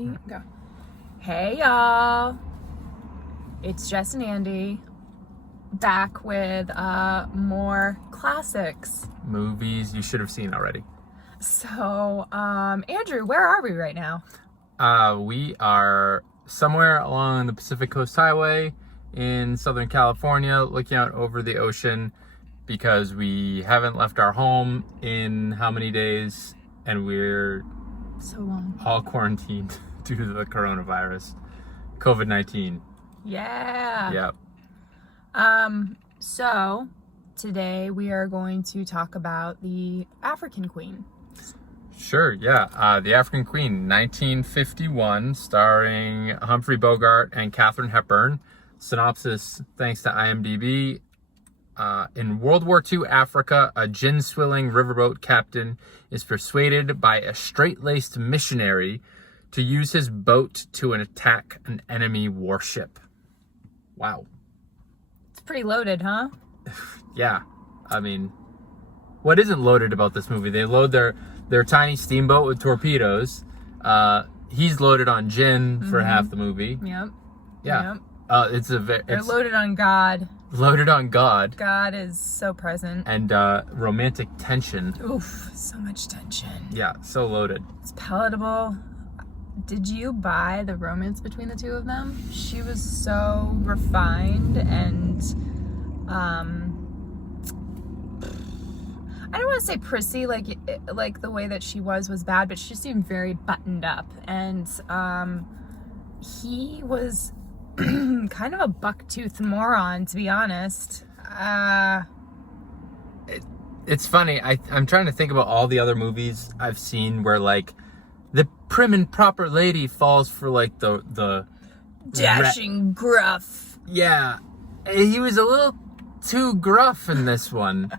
Ready? Go. Hey y'all, it's Jess and Andy back with more classics. Movies you should have seen already. So, Andrew, where are we right now? We are somewhere along the Pacific Coast Highway in Southern California, looking out over the ocean because we haven't left our home in how many days, and we're So long. all quarantined due to the coronavirus, COVID-19. Yeah. Yep. So today we are going to talk about the African Queen. Sure, yeah. The African Queen, 1951, starring Humphrey Bogart and Katharine Hepburn. Synopsis, thanks to IMDb. In World War II Africa, a gin-swilling riverboat captain is persuaded by a straight-laced missionary to use his boat to attack an enemy warship. Wow. It's pretty loaded, huh? Yeah. I mean, what isn't loaded about this movie? They load their tiny steamboat with torpedoes. He's loaded on gin for half the movie. Yep. Yeah. Yep. They're It's loaded on God. loaded on God God is so present. and romantic tension. Oof, so much tension. Yeah, so loaded. It's palatable. Did you buy the romance between the two of them? She was so refined and I don't want to say prissy like the way that she was bad, but she seemed very buttoned up, and he was kind of a buck-toothed moron, to be honest. It's funny. I'm trying to think about all the other movies I've seen where like the prim and proper lady falls for like the Dashing gruff. Yeah, he was a little too gruff in this one.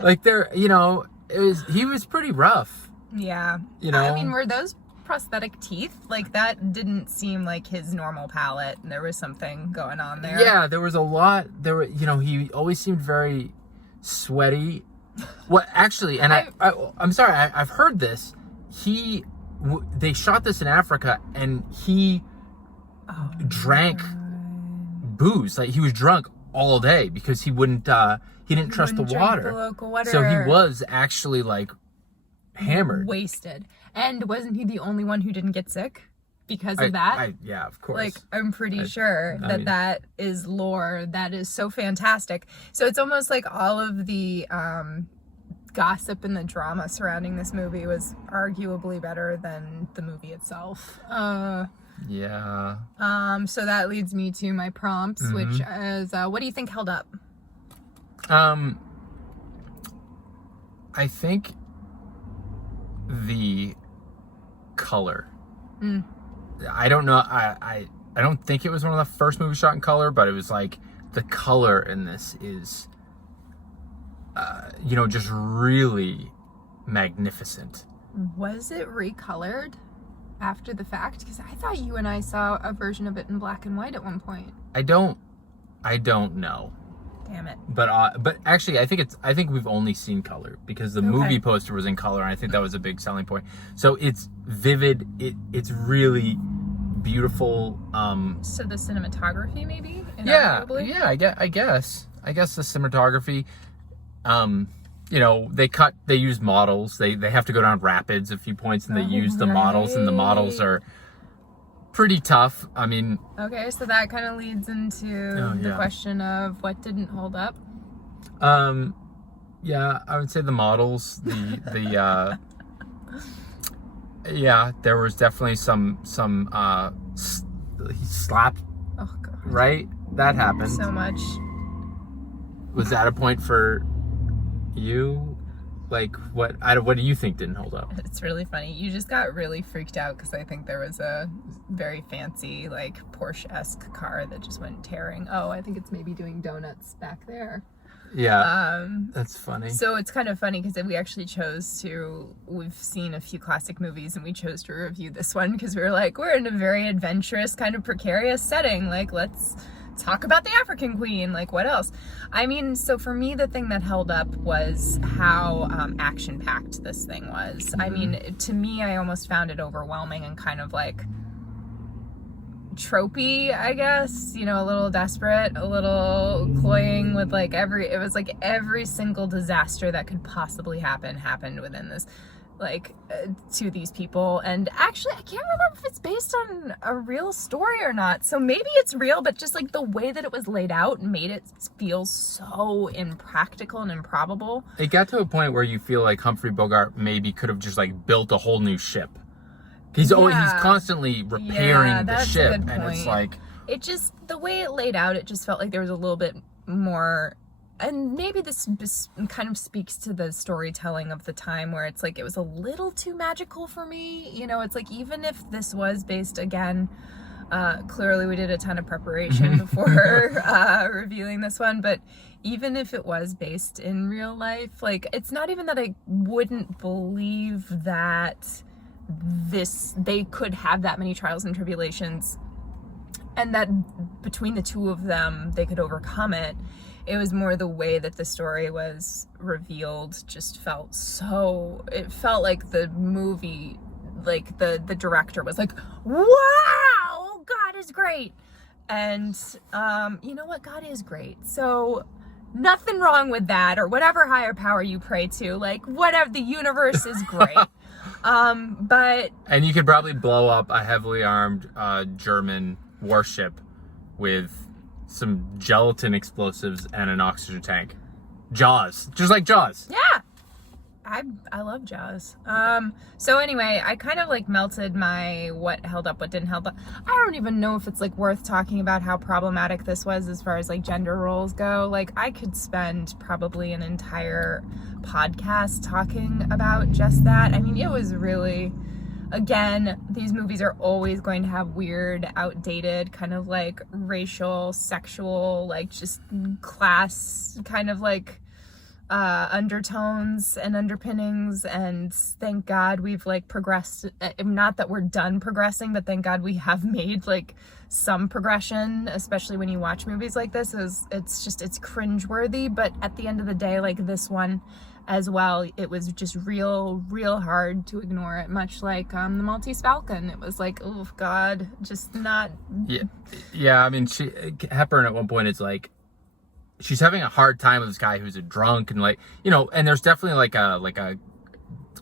Like he was pretty rough. Yeah. You know? I mean, were those prosthetic teeth? Like, that didn't seem like his normal palate. There was something going on there. Yeah, there was a lot. He always seemed very sweaty. What actually? And I'm sorry. I've heard this. They shot this in Africa, and he drank booze. Like, he was drunk all day because he wouldn't. He didn't trust the Drink water. the local water. So he was actually like hammered. Wasted. And wasn't he the only one who didn't get sick because of that? Yeah, of course. Like, I'm pretty sure that is lore that is so fantastic. So it's almost like all of the gossip and the drama surrounding this movie was arguably better than the movie itself. Yeah. So that leads me to my prompts, which is, what do you think held up? I think the color. I don't know. I don't think it was one of the first movies shot in color, but it was like the color in this is, just really magnificent. Was it recolored after the fact? Because I thought you and I saw a version of it in black and white at one point. I don't know. Damn it. But actually, I think we've only seen color because the movie poster was in color, and I think that was a big selling point. So it's vivid. It's really beautiful. So the cinematography, maybe? Yeah, Inarguably? yeah. I guess the cinematography. They use models. They have to go down rapids a few points, and they use the models, and the models are pretty tough. I mean, okay, so that kind of leads into the question of what didn't hold up. Yeah, I would say the models, the yeah, there was definitely some he slapped, Oh god, right? That happened. so much. Was that a point for you? Like, what do you think didn't hold up? It's really funny. You just got really freaked out because I think there was a very fancy, like, Porsche-esque car that just went tearing. Oh, I think it's maybe doing donuts back there. Yeah, that's funny. So it's kind of funny because we've seen a few classic movies and we chose to review this one because we were like, we're in a very adventurous, kind of precarious setting. Like, let's talk about the African Queen. Like, what else? I mean, so for me, the thing that held up was how action-packed this thing was. I mean, to me, I almost found it overwhelming and kind of like tropey, I guess, you know, a little desperate, a little cloying with like it was like every single disaster that could possibly happened within this, like, to these people. And actually, I can't remember if it's based on a real story or not. So maybe it's real, but just like the way that it was laid out made it feel so impractical and improbable. It got to a point where you feel like Humphrey Bogart maybe could have just like built a whole new ship. He's constantly repairing the ship, and it's like, it just, the way it laid out, it just felt like there was a little bit more. And maybe this kind of speaks to the storytelling of the time, where it's like it was a little too magical for me. You know, it's like, even if this was based, again, clearly we did a ton of preparation before reviewing this one, but even if it was based in real life, like, it's not even that I wouldn't believe that they could have that many trials and tribulations, and that between the two of them they could overcome it. It was more the way that the story was revealed just felt so, it felt like the movie, like the director was like, wow, God is great. And you know what, God is great, so nothing wrong with that, or whatever higher power you pray to, like, whatever, the universe is great. And you could probably blow up a heavily armed German warship with some gelatin explosives and an oxygen tank. Jaws. Just like Jaws. Yeah. I love Jaws. So anyway, I kind of like melted my what held up, what didn't hold up. I don't even know if it's like worth talking about how problematic this was as far as like gender roles go. Like, I could spend probably an entire podcast talking about just that. I mean, it was really, again, these movies are always going to have weird, outdated, kind of like racial, sexual, like just class kind of like undertones and underpinnings, and thank God we've like progressed. Not that we're done progressing, but thank God we have made like some progression, especially when you watch movies like this. It's cringeworthy, but at the end of the day, like this one as well, it was just real hard to ignore it, much like the Maltese Falcon. It was like, oh God, just not. Yeah, I mean, Hepburn at one point is like, she's having a hard time with this guy who's a drunk, and like, you know, and there's definitely like a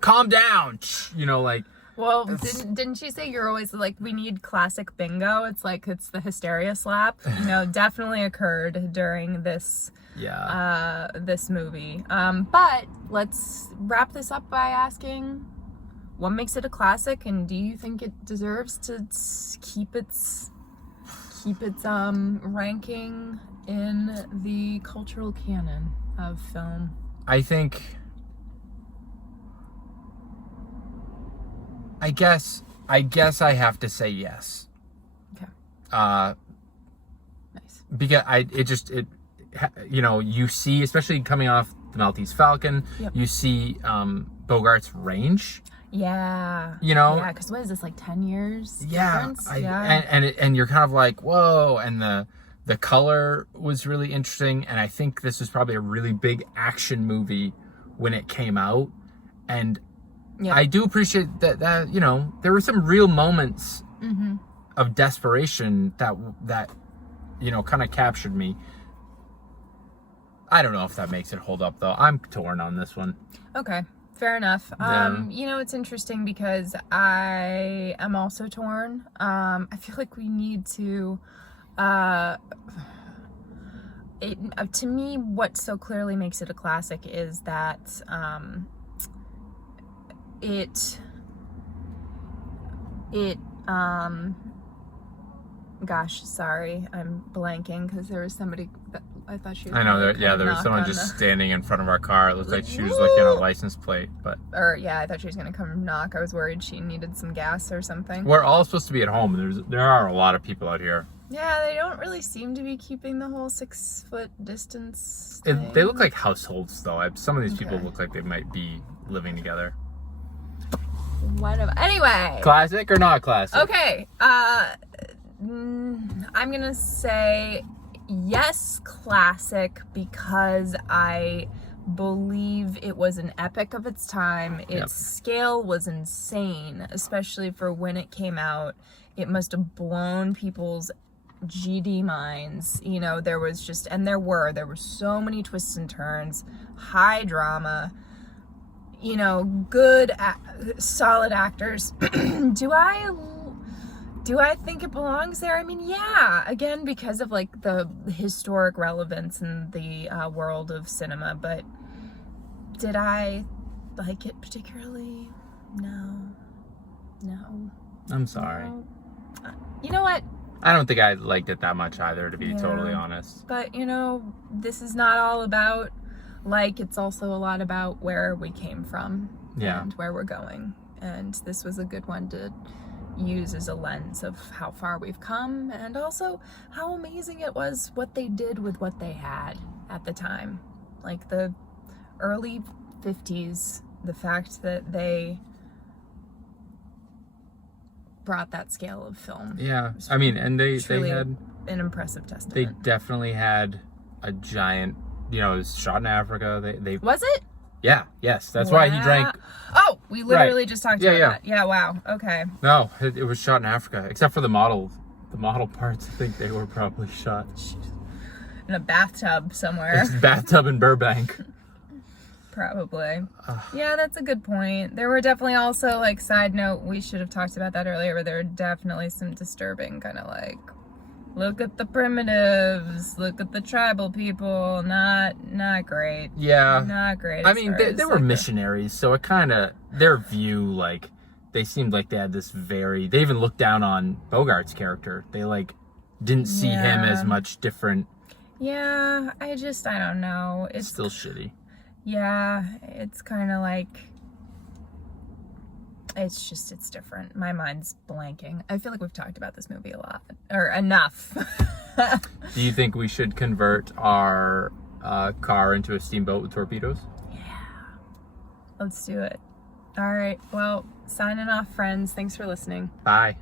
calm down, you know, like. Well, didn't she say you're always like, we need classic bingo? It's like, it's the hysteria slap, you know, definitely occurred during this this movie. But let's wrap this up by asking, what makes it a classic, and do you think it deserves to keep its ranking in the cultural canon of film? I guess I have to say yes. Okay. Nice. Because you know, you see, especially coming off the Maltese Falcon, you see Bogart's range. Yeah. You know? Yeah, because what is this, like 10 years difference? Yeah. And you're kind of like, whoa, and the color was really interesting, and I think this was probably a really big action movie when it came out. And I do appreciate that you know, there were some real moments of desperation that you know, kind of captured me. I don't know if that makes it hold up, though. I'm torn on this one. Okay, fair enough. You know, it's interesting because I am also torn. I feel like we need to to me, what so clearly makes it a classic is that gosh, sorry, I'm blanking because there was somebody that I thought she was. I know, there was someone just standing in front of our car. It looked like she was looking at a license plate, but. I thought she was gonna come knock. I was worried she needed some gas or something. We're all supposed to be at home, and there are a lot of people out here. Yeah, they don't really seem to be keeping the whole 6 foot distance thing. They look like households, though. Some of these people look like they might be living together. Anyway. Classic or not classic? Okay. I'm gonna say yes, classic, because I believe it was an epic of its time. Its scale was insane, especially for when it came out. it must have blown people's GD minds. You know, there were so many twists and turns, high drama, you know, good, solid actors. Do I think it belongs there? I mean, yeah, again, because of like the historic relevance in the world of cinema, but did I like it particularly? No. I'm sorry. No. You know what? I don't think I liked it that much either, to be totally honest. But, you know, this is not all about it's also a lot about where we came from and where we're going. And this was a good one to use as a lens of how far we've come, and also how amazing it was what they did with what they had at the time. Like the early 50s, the fact that they brought that scale of film. Yeah, I mean, and they had an impressive testament. They definitely had a giant, you know, it was shot in Africa. They Was it? Yeah, yes. That's why he drank. Oh, we literally just talked about that. Yeah, wow. Okay. No, it was shot in Africa, except for the model. The model parts, I think they were probably shot in a bathtub somewhere. Bathtub in Burbank. Probably. Yeah, that's a good point. There were definitely also, like, side note, we should have talked about that earlier, but there were definitely some disturbing kind of like, look at the primitives, look at the tribal people, not great. Yeah. Not great. I mean, they were missionaries, so it kind of, their view, like, they seemed like they had this they even looked down on Bogart's character. They, like, didn't see him as much different. Yeah, I don't know. It's still shitty. Yeah, it's kind of like, it's different. My mind's blanking. I feel like we've talked about this movie a lot, or enough. Do you think we should convert our car into a steamboat with torpedoes? Yeah. Let's do it. All right. Well, signing off, friends. Thanks for listening. Bye.